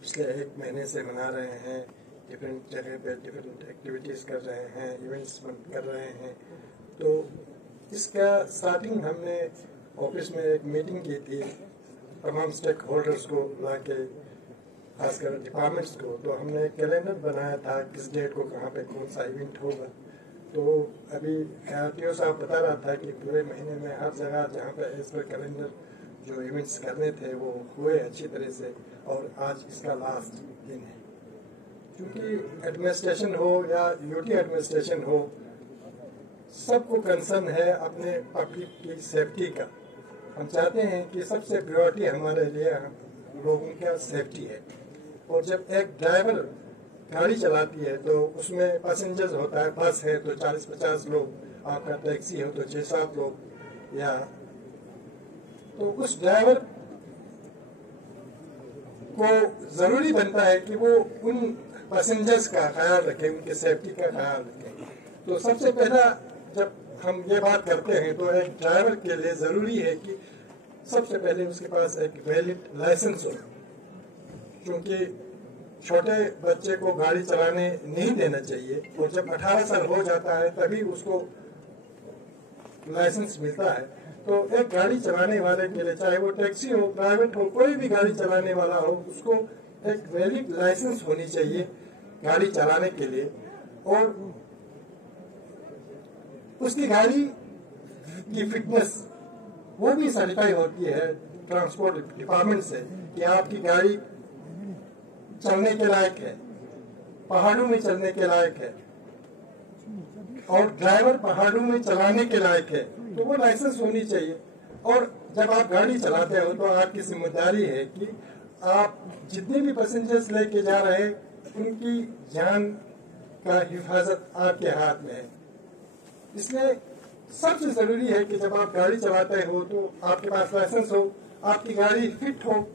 पिछले 1 महीने से मना रहे हैं, डिफरेंट जगह पे डिफरेंट एक्टिविटीज़ कर रहे हैं, इवेंट्स कर रहे हैं, तो इसका स्टार्टिंग हमने ऑफिस में एक मीटिंग की थी तमाम स्टेक होल्डर्स को ला के, खासकर डिपार्टमेंट्स को। तो हमने एक कैलेंडर बनाया था किस डेट को कहाँ पे कौन सा इवेंट होगा। तो अभी ARTO साहब बता रहा था कि पूरे महीने में हर जगह जहाँ पे एज पर कैलेंडर जो इवेंट्स करने थे वो हुए अच्छी तरह से, और आज इसका लास्ट दिन है। क्योंकि एडमिनिस्ट्रेशन हो या यूटी एडमिनिस्ट्रेशन हो, सबको कंसर्न है अपने पब्लिक की सेफ्टी का। हम चाहते हैं कि सबसे प्रायोरिटी हमारे लिए लोगों का सेफ्टी है। और जब एक ड्राइवर गाड़ी चलाती है तो उसमें पैसेंजर्स होता है, बस है तो 40-50 लोग, आपका टैक्सी हो तो 6-7 लोग, या तो उस ड्राइवर को जरूरी बनता है कि वो उन पैसेंजर्स का ख्याल रखें, उनके सेफ्टी का ख्याल रखें। तो सबसे पहला जब हम ये बात करते हैं तो एक ड्राइवर के लिए जरूरी है कि सबसे पहले उसके पास एक वैलिड लाइसेंस हो, क्योंकि छोटे बच्चे को गाड़ी चलाने नहीं देना चाहिए, और जब 18 साल हो जाता है तभी उसको लाइसेंस मिलता है। तो एक गाड़ी चलाने वाले के लिए, चाहे वो टैक्सी हो, प्राइवेट हो, कोई भी गाड़ी चलाने वाला हो, उसको एक वैलिड लाइसेंस होनी चाहिए गाड़ी चलाने के लिए, और उसकी गाड़ी की फिटनेस वो भी सर्टिफाई होती है ट्रांसपोर्ट डिपार्टमेंट से कि आपकी गाड़ी चलने के लायक है, पहाड़ों में चलने के लायक है, और ड्राइवर पहाड़ों में चलाने के लायक है, तो वो लाइसेंस होनी चाहिए। और जब आप गाड़ी चलाते हो तो आपकी जिम्मेदारी है कि आप जितने भी पैसेंजर्स लेके जा रहे हैं उनकी जान का हिफाजत आपके हाथ में है। इसलिए सबसे जरूरी है कि जब आप गाड़ी चलाते हो तो आपके पास लाइसेंस हो, आपकी गाड़ी फिट हो,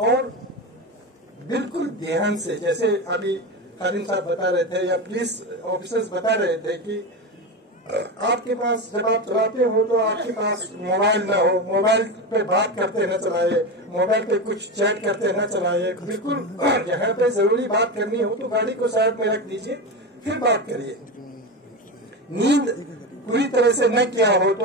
और बिल्कुल ध्यान से, जैसे अभी खादिम साहब बता रहे थे या पुलिस ऑफिसर्स बता रहे थे कि आपके पास जब आप चलाते हो तो आपके पास मोबाइल ना हो, मोबाइल पे बात करते न चलाइए, मोबाइल पे कुछ चैट करते न चलाइए। बिल्कुल यहाँ पे जरूरी बात करनी हो तो गाड़ी को साइड में रख दीजिए, फिर बात करिए। नींद पूरी तरह से न किया हो तो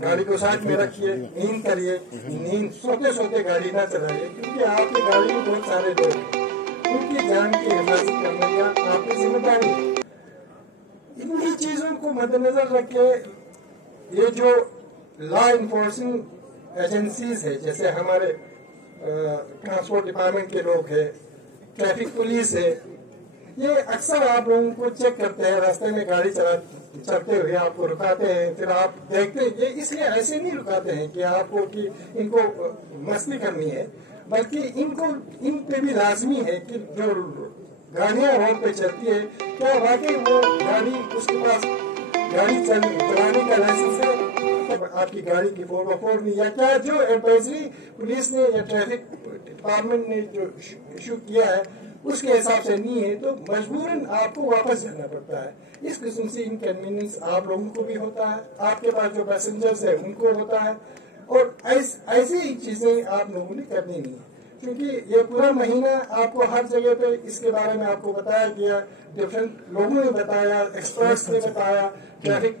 गाड़ी को साइड में रखिए, नींद करिए। नींद सोते सोते गाड़ी ना चलाइए, क्योंकि आपकी गाड़ी में बहुत सारे लोग हैं, उनकी जान की हिफाजत करने का आपकी जिम्मेदारी है। इन्हीं चीजों को मद्देनजर रख के ये जो लॉ इन्फोर्सिंग एजेंसीज है, जैसे हमारे ट्रांसपोर्ट डिपार्टमेंट के लोग हैं, ट्रैफिक पुलिस है, ये अक्सर आप लोगों को चेक करते हैं, रास्ते में गाड़ी चलते हुए आपको रुकाते हैं, फिर आप देखते हैं। ये इसलिए ऐसे नहीं रुकाते हैं कि आपको कि इनको मस्ती करनी है, बल्कि इन पे भी लाजमी है कि जो गाड़ियां रोड पे चलती है, क्या वाकई वो गाड़ी, उसके पास गाड़ी चलाने का लाइसेंस है, आपकी गाड़ी की 4x4 नहीं, या क्या जो एडवाइजरी पुलिस ने या ट्रैफिक डिपार्टमेंट ने जो इशू किया है उसके हिसाब से नहीं है, तो मजबूरन आपको वापस जाना पड़ता है। इस किस्म से इनकन्वीनियंस आप लोगों को भी होता है, आपके पास जो पैसेंजर्स है उनको होता है, और ऐसी ही चीजें आप लोगों ने करनी नहीं है। क्योंकि ये पूरा महीना आपको हर जगह पे इसके बारे में आपको बताया गया, डिफरेंट लोगों ने बताया, एक्सपर्ट्स ने बताया, ट्रैफिक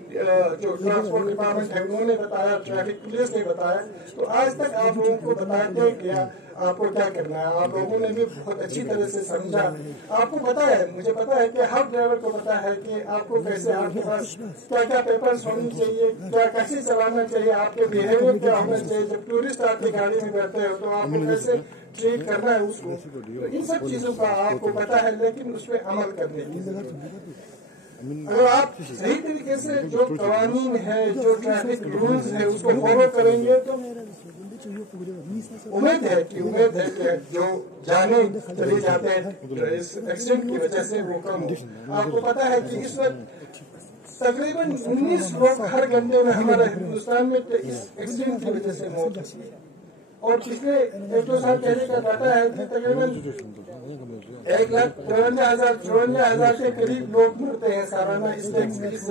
जो ट्रांसपोर्ट डिपार्टमेंट है उन्होंने बताया, ट्रैफिक पुलिस ने बताया, तो आज तक आप लोगों को बताया गया आपको क्या करना है। आप लोगों ने भी बहुत अच्छी तरह से समझा, आपको पता है, मुझे पता है कि हर ड्राइवर को पता है कि आपको कैसे, आपके पास क्या क्या पेपर्स होने चाहिए, क्या कैसे चलाना चाहिए, आपके बिहेवियर क्या होना चाहिए। जब टूरिस्ट आपकी गाड़ी में बैठते हो तो आपको कैसे ट्रीट करना है उसको, तो इन सब चीजों का आपको पता है, लेकिन उस पर अमल करने की जरूरत है। अगर आप सही तरीके से जो कवानीन है, जो ट्रैफिक रूल्स है उसको फॉलो करेंगे उम्मीद है कि जो जाने चले जाते हैं इस एक्सीडेंट की वजह से वो कम हो। आपको पता है कि इस वक्त तकरीबन 19 लोग हर घंटे में हमारे हिंदुस्तान में इस एक्सीडेंट की वजह से मौत होती है, और पिछले 1-2 साल पहले का डाटा है कि तकरीबन 1,54,000 के करीब लोग मरते हैं सालाना इस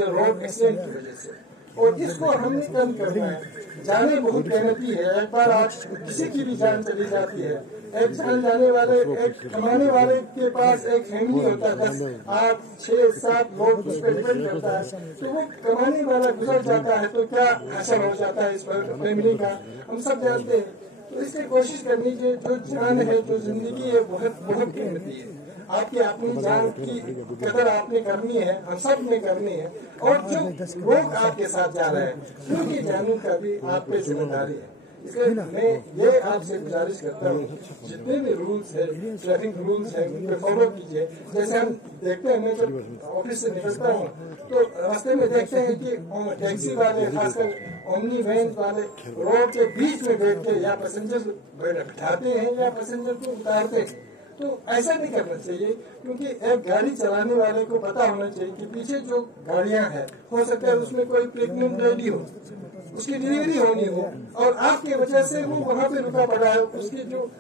रोड एक्सीडेंट की वजह से, और इसको हमने कम करना है। जाने बहुत कीमती है, एक बार आज किसी की भी जान चली जाती है, एक जान जाने वाले, एक कमाने वाले के पास एक फैमिली होता है, 10, 8, 6, 7 लोग उस पर डिपेंड करता है, तो वो कमाने वाला गुजर जाता है तो क्या असर हो जाता है इस फैमिली का, हम सब जानते हैं। तो इसलिए कोशिश करनी चाहिए, जो जान है, जो जिंदगी है, बहुत कीमती है। आपकी अपनी जान की कदर आपने करनी है, हम सब ने करनी है, और जो लोग आपके साथ जा रहे हैं उनकी जानों का भी आप पे जिम्मेदारी है। इसलिए मैं ये आपसे गुजारिश करता हूँ, जितने भी रूल्स है, ट्रैफिक रूल्स है, उन पे फॉलो कीजिए। जैसे हम देखते हैं, मैं जब ऑफिस से निकलता हूँ तो रास्ते में देखते हैं कि टैक्सी वाले, खासकर ओमनी वैन वाले रोड के बीच में बैठ के या पैसेंजर बैठाते हैं या पैसेंजर को उतारते हैं। तो ऐसा नहीं करना चाहिए, क्योंकि एक गाड़ी चलाने वाले को पता होना चाहिए कि पीछे जो गाड़ियां हैं, हो सकता है उसमें कोई प्रेग्नेंट लेडी हो, उसकी डिलीवरी होनी हो, और आपकी वजह से वो वहाँ पे रुका पड़ा है। उसकी जो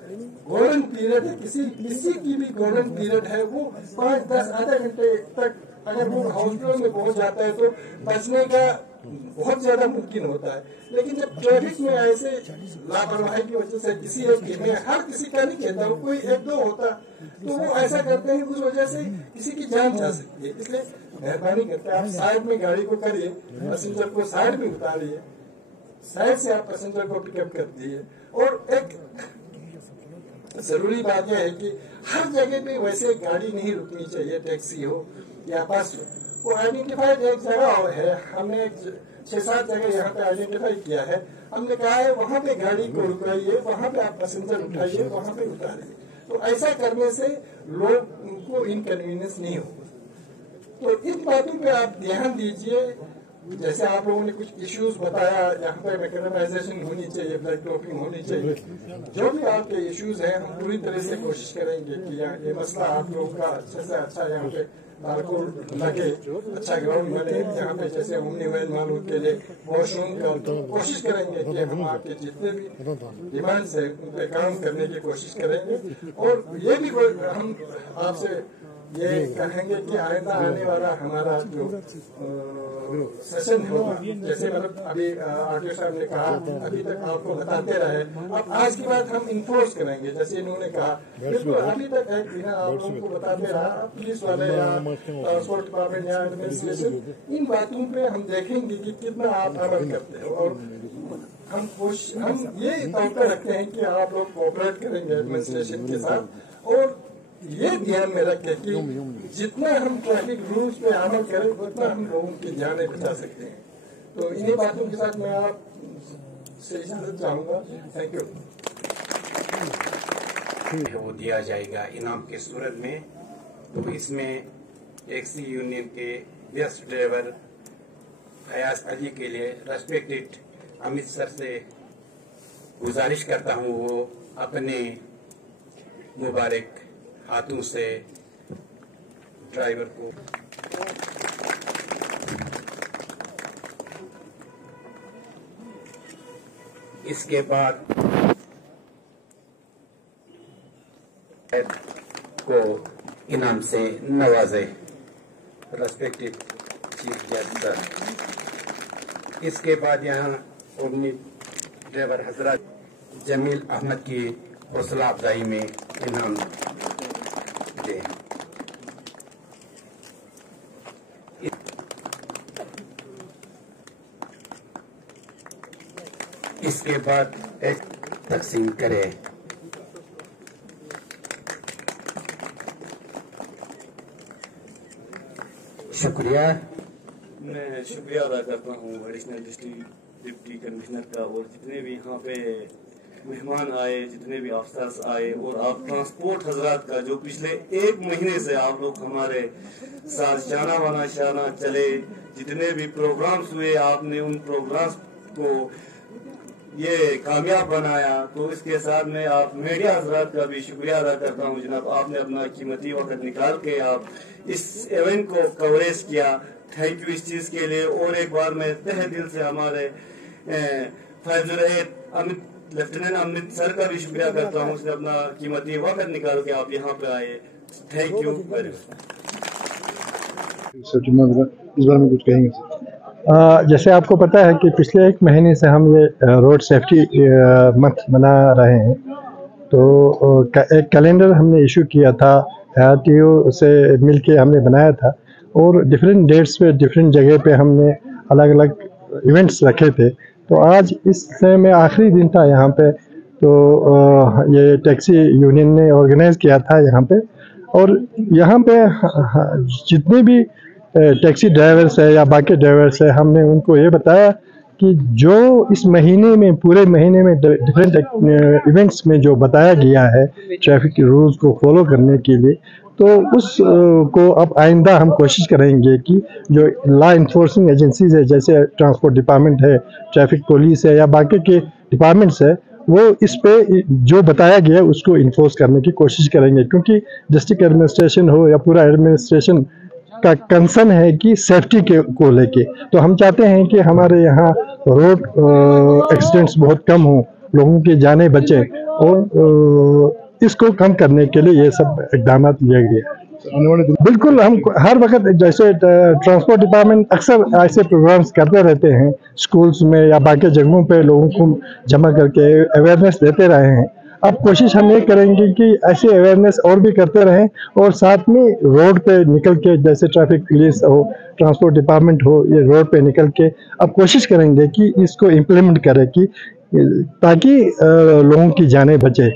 गोल्डन पीरियड है, किसी की भी गोल्डन पीरियड है, वो 5, 10, आधा घंटे तक अगर वो हॉस्पिटल में पहुंच जाता है तो बचने का बहुत ज्यादा मुमकिन होता है। लेकिन जब ट्रैफिक में ऐसे लापरवाही की वजह से किसी एक में, हर किसी का नहीं कहता हूँ, कोई 1-2 होता तो वो ऐसा करते हैं, उस वजह से किसी की जान जा सकती है। इसलिए मेहरबानी करके आप साइड में गाड़ी को करिए, पैसेंजर को साइड में उतारिए, साइड से आप पैसेंजर को पिकअप कर दिए। और एक जरूरी बात यह है कि हर जगह पे वैसे गाड़ी नहीं रुकनी चाहिए, टैक्सी हो या बस हो। वो आइडेंटिफाइड एक जगह है, हमने 6-7 जगह यहाँ पे आइडेंटिफाई किया है, हमने कहा है वहाँ पे गाड़ी को रुकाइए, वहाँ पे आप पैसेंजर उठाइए, वहाँ पे उतारिए। तो ऐसा करने से लोग को इनकन्वीनियंस नहीं होगा। तो इन बातों पे आप ध्यान दीजिए। जैसे आप लोगों ने कुछ इश्यूज बताया, यहाँ पे मैकेनाइजेशन होनी चाहिए, ब्लड डोपिंग होनी चाहिए, जो भी आपके इश्यूज हैं, हम पूरी तरह से कोशिश करेंगे कि ये मसला आप लोगों का अच्छे से अच्छा यहाँ पे बारकोड लगे, अच्छा ग्राउंड बने, यहाँ पे जैसे ओमनी वैन वालों के लिए वॉशरूम का, तो कोशिश करेंगे कि हम आपके जितने भी डिमांड्स है उन पे काम करने की कोशिश करेंगे। और ये भी हम आपसे ये कहेंगे कि आइंदा आने वाला हमारा जो सेशन होगा, जैसे मतलब अभी आरटीओ साहब ने कहा, अभी तक आपको बताते रहे, अब आज की बात हम इन्फोर्स करेंगे, जैसे इन्होंने कहा, बिल्कुल अभी तक एक बिना आप लोगों को बताते रहा, पुलिस वाले या ट्रांसपोर्ट डिपार्टमेंट या एडमिनिस्ट्रेशन, इन बातों पे हम देखेंगे कि कितना आप अमल करते हो। और हम ये तौर रखते हैं कि आप लोग कोऑपरेट करेंगे एडमिनिस्ट्रेशन के साथ, और ये ध्यान में रखें कि जितना हम ट्रैफिक रूल्स पे अमल करें उतना हम लोगों की जानें बचा सकते हैं। तो इन्हीं बातों के साथ मैं आप से इजाजत चाहूंगा। Thank you. वो दिया जाएगा इनाम के सूरत में। तो इसमें टैक्सी यूनियन के बेस्ट ड्राइवर फयाज अली के लिए रेस्पेक्टेड अमित सर से गुजारिश करता हूँ, वो अपने मुबारक हाथों से ड्राइवर को इसके बाद को इनाम से नवाजे रेस्पेक्टेड चीफ गेस्ट सर। इसके बाद यहाँ ओमनी ड्राइवर हजरत जमील अहमद की हौसला अफजाई में इनाम दे। इसके बाद एक तकसीम करे। शुक्रिया। मैं शुक्रिया अदा करता हूँ एडिशनल डिस्ट्रिक्ट डिप्टी कमिश्नर का, और जितने भी यहाँ पे मेहमान आए, जितने भी अफसर्स आए, और आप ट्रांसपोर्ट हजरात का जो पिछले 1 महीने से आप लोग हमारे साथ शाना वाना शाना चले, जितने भी प्रोग्राम्स हुए आपने उन प्रोग्राम्स को ये कामयाब बनाया। तो इसके साथ में आप मीडिया हजरात का भी शुक्रिया अदा करता हूँ जनाब, आपने अपना कीमती वक्त निकाल के आप इस इवेंट को कवरेज किया। थैंक यू इस चीज़ के लिए। और एक बार मैं तहे दिल से हमारे लेफ्टिनेंट अमित सर का भी शुक्रिया करता हूँ, उसने अपना कीमती वक्त निकाल के आप यहाँ पे आए। Thank you very much. इस बारे में कुछ कहेंगे सर? जैसे आपको पता है कि पिछले 1 महीने से हम ये रोड सेफ्टी मंथ मना रहे हैं। तो एक कैलेंडर हमने इशू किया था, RTO से मिलके हमने बनाया था, और डिफरेंट डेट्स पे डिफरेंट जगह पे हमने अलग अलग इवेंट्स रखे थे। तो आज इस में आखिरी दिन था यहाँ पे, तो ये टैक्सी यूनियन ने ऑर्गेनाइज किया था यहाँ पे। और यहाँ पे जितने भी टैक्सी ड्राइवर्स है या बाकी ड्राइवर्स है, हमने उनको ये बताया कि जो इस महीने में पूरे महीने में डिफरेंट इवेंट्स में जो बताया गया है ट्रैफिक रूल्स को फॉलो करने के लिए, तो उस को अब आइंदा हम कोशिश करेंगे कि जो लॉ इन्फोर्सिंग एजेंसीज है, जैसे ट्रांसपोर्ट डिपार्टमेंट है, ट्रैफिक पुलिस है या बाकी के डिपार्टमेंट्स है, वो इस पे जो बताया गया उसको इन्फोर्स करने की कोशिश करेंगे। क्योंकि डिस्ट्रिक्ट एडमिनिस्ट्रेशन हो या पूरा एडमिनिस्ट्रेशन का कंसर्न है कि सेफ्टी के को लेके। तो हम चाहते हैं कि हमारे यहाँ रोड एक्सीडेंट्स बहुत कम हो, लोगों की जानें बचें, और इसको कम करने के लिए ये सब इकदाम लिए गए। बिल्कुल, हम हर वक्त जैसे ट्रांसपोर्ट डिपार्टमेंट अक्सर ऐसे प्रोग्राम्स करते रहते हैं स्कूल्स में या बाकी जगहों पे, लोगों को जमा करके अवेयरनेस देते रहे हैं। अब कोशिश हम ये करेंगे कि ऐसे अवेयरनेस और भी करते रहें, और साथ में रोड पे निकल के, जैसे ट्रैफिक पुलिस हो, ट्रांसपोर्ट डिपार्टमेंट हो, ये रोड पे निकल के अब कोशिश करेंगे कि इसको इम्प्लीमेंट करें, कि ताकि लोगों की जानें बचे।